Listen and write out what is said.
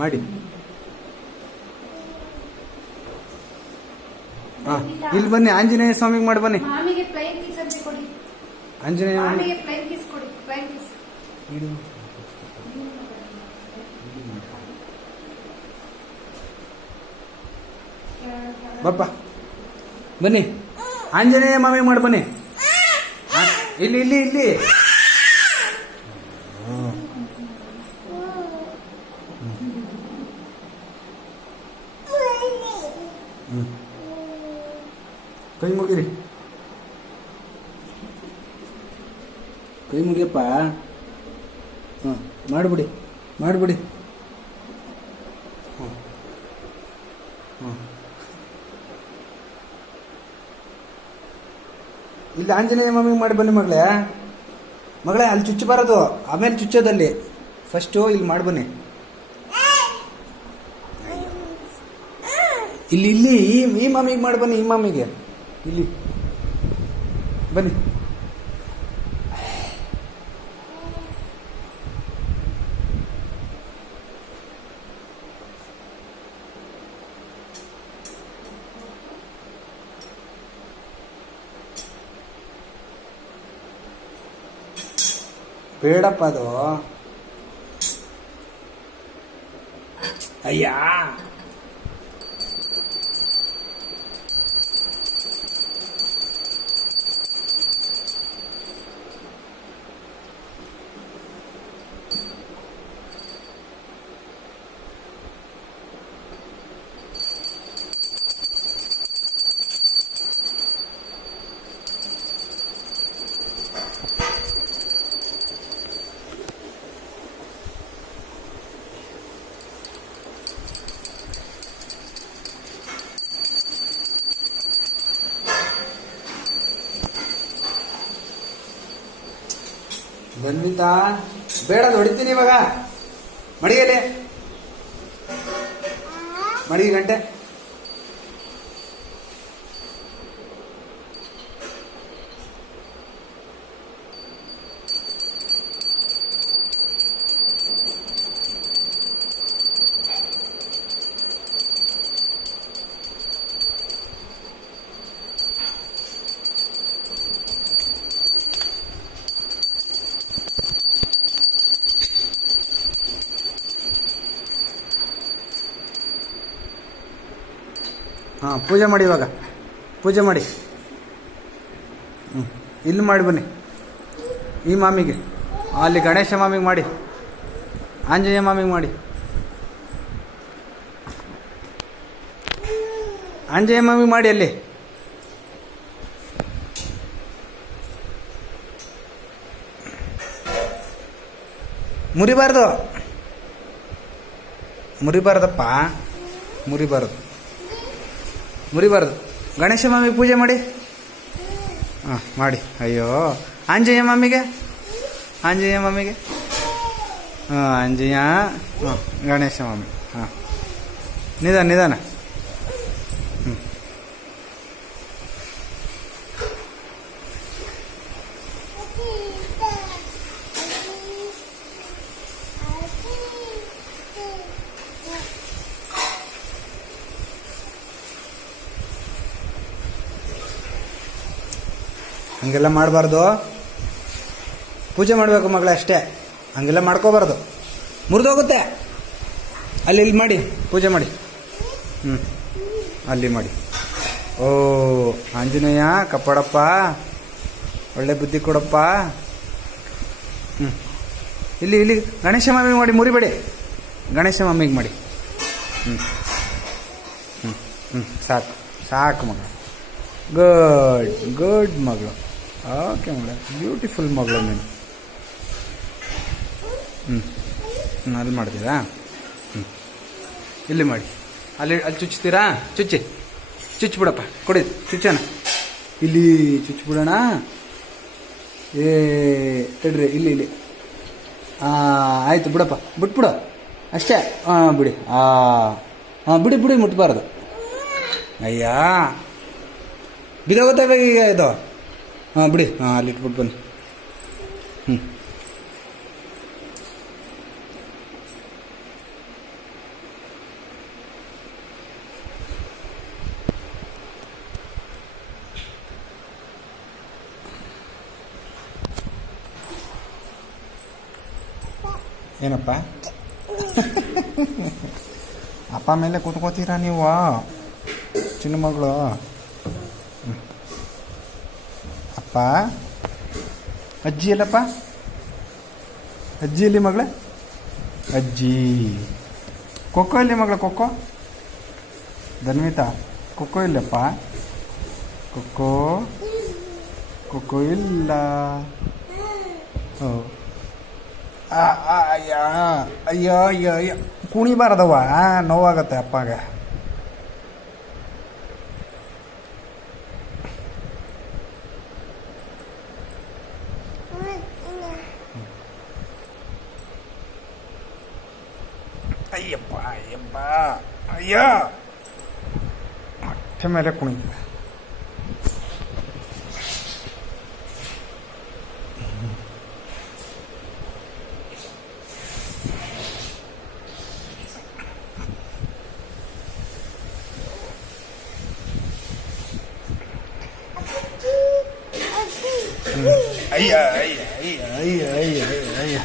ಮಾಡಿ. ಹಾಂ ಇಲ್ಲಿ ಬನ್ನಿ, ಆಂಜನೇಯ ಸ್ವಾಮಿಗೆ ಮಾಡಿ ಬನ್ನಿ. ಆಂಜನೇಯ ಇದು ಬಪ್ಪ ಬನ್ನಿ, ಆಂಜನೇಯ ಮಾಮಿಗೆ ಮಾಡಿ ಬನ್ನಿ. ಇಲ್ಲಿ ಇಲ್ಲಿ ಇಲ್ಲಿ ಕೈ ಮುಗಿರಿ, ಕೈ ಮುಗಿಯಪ್ಪ. ಹಾಂ ಮಾಡಿಬಿಡಿ ಮಾಡಿಬಿಡಿ. ಹಾಂ ಹಾಂ ಇಲ್ಲಿ ಆಂಜನೇಯ ಮಾಮಿಗೆ ಮಾಡಿ ಬನ್ನಿ ಮಗಳೇ. ಮಗಳೇ ಅಲ್ಲಿ ಚುಚ್ಚಬಾರದು, ಆಮೇಲೆ ಚುಚ್ಚೋದಲ್ಲಿ. ಫಸ್ಟು ಇಲ್ಲಿ ಮಾಡಿ ಬನ್ನಿ. ಇಲ್ಲಿ ಇಲ್ಲಿ ಈ ಮಾಮಿಗೆ ಮಾಡಿ ಬನ್ನಿ, ಈ ಮಾಮಿಗೆ ಇಲ್ಲಿ ಬನ್ನಿ. ಬೇಡಪ್ಪ ಅದು. ಅಯ್ಯ ಬಂದಿತಾ? ಬೇಡ, ಹೊಡಿತೀನಿ ಇವಾಗ. ಮಡಿಗೆಲೆ ಮಡಿಗೆ ಗಂಟೆ. ಹಾಂ ಪೂಜೆ ಮಾಡಿ ಇವಾಗ, ಪೂಜೆ ಮಾಡಿ. ಇಲ್ಲಿ ಮಾಡಿ ಬನ್ನಿ ಈ ಮಾಮಿಗೆ. ಅಲ್ಲಿ ಗಣೇಶ ಮಾಮಿಗೆ ಮಾಡಿ, ಆಂಜನೇಯ ಮಾಮಿಗೆ ಮಾಡಿ. ಆಂಜನೇಯ ಮಾಮಿಗೆ ಮಾಡಿ. ಅಲ್ಲಿ ಮುರಿಬಾರ್ದು, ಮುರಿಬಾರ್ದಪ್ಪ, ಮುರಿಬಾರ್ದು, ಮುರಿಬಾರ್ದು. ಗಣೇಶ ಮಾಮಿಗೆ ಪೂಜೆ ಮಾಡಿ. ಹಾಂ ಮಾಡಿ. ಅಯ್ಯೋ ಆಂಜನೇಯ ಮಾಮಿಗೆ, ಆಂಜನೇಯ ಮಾಮಿಗೆ. ಹಾಂ ಆಂಜನೇಯ. ಹಾಂ ಗಣೇಶ ಮಾಮಿ. ಹಾಂ ನಿಧಾನ ನಿಧಾನ. ಹ್ಞೂ ಹಂಗೆಲ್ಲ ಮಾಡಬಾರ್ದು. ಪೂಜೆ ಮಾಡಬೇಕು ಮಗಳೇ, ಅಷ್ಟೇ. ಹಂಗೆಲ್ಲ ಮಾಡ್ಕೋಬಾರ್ದು, ಮುರಿದೋಗುತ್ತೆ. ಅಲ್ಲಿ ಇಲ್ಲಿ ಮಾಡಿ, ಪೂಜೆ ಮಾಡಿ. ಅಲ್ಲಿ ಮಾಡಿ. ಓ ಆಂಜನೇಯ ಕಪ್ಪಡಪ್ಪ, ಒಳ್ಳೆ ಬುದ್ಧಿ ಕೊಡಪ್ಪ. ಇಲ್ಲಿ ಇಲ್ಲಿ ಗಣೇಶ ಮಾಮಿಗೆ ಮಾಡಿ, ಮುರಿಬೇಡಿ. ಗಣೇಶ ಮಾಮಿಗೆ ಮಾಡಿ. ಸಾಕು ಸಾಕು ಮಗಳು. ಗುಡ್ ಗುಡ್ ಮಗಳು. ಓಕೆ ಮಗಳ, ಬ್ಯೂಟಿಫುಲ್ ಮಗಳು ನೀನು. ಅಲ್ಲಿ ಮಾಡ್ತೀರಾ? ಇಲ್ಲಿ ಮಾಡಿ. ಅಲ್ಲಿ ಅಲ್ಲಿ ಚುಚ್ತೀರಾ? ಚುಚ್ಚಿ ಚುಚ್ಚಿಬಿಡಪ್ಪ, ಕೊಡಿ ಚುಚ್ಚೋಣ. ಇಲ್ಲಿ ಚುಚ್ಚಿಬಿಡೋಣ. ತಡ್ರಿ, ಇಲ್ಲಿ ಇಲ್ಲಿ. ಆಯಿತು ಬಿಡಪ್ಪ, ಬಿಟ್ಬಿಡು ಅಷ್ಟೇ. ಬಿಡಿ. ಬಿಡಿ ಬಿಡಿ, ಮುಟ್ಬಾರ್ದು. ಅಯ್ಯ ಬಿದೋಗುತ್ತೆ ಈಗ ಇದು. ಬಿಡಿ. ಅಲ್ಲಿ ಇಟ್ಬಿಟ್ಟು ಬನ್ನಿ. ಏನಪ್ಪ ಅಪ್ಪ ಮೇಲೆ ಕೂತ್ಕೋತೀರಾ ನೀವು ಚಿನ್ನ ಮಗಳು ಅಪ್ಪ ಅಜ್ಜಿ ಎಲ್ಲಪ್ಪ ಅಜ್ಜಿ ಎಲ್ಲಿ ಮಗಳೇ ಅಜ್ಜಿ ಕೊಕ್ಕೋ ಇಲ್ಲಿ ಮಗಳ ಕೊಕ್ಕೋ ಧನ್ವಿತಾ ಕೊಕ್ಕೋ ಇಲ್ಲಪ್ಪ ಕೊಕ್ಕೋ ಕೊಕ್ಕೋ ಇಲ್ಲ ಓ ಅಯ್ಯ ಅಯ್ಯೋ ಅಯ್ಯೋ ಅಯ್ಯೋ ಕುಣಿಬಾರ್ದವ ನೋವಾಗತ್ತೆ ಅಪ್ಪಾಗ ಅಯ್ಯಪ್ಪ ಅಯ್ಯಪ್ಪ ಅಯ್ಯ ಹೊಟ್ಟೆ ಮೇಲೆ ಕುಣಿತದೆ ಅಯ್ಯ ಅಯ್ಯ ಅಯ್ಯ ಅಯ್ಯ ಅಯ್ಯ ಅಯ್ಯ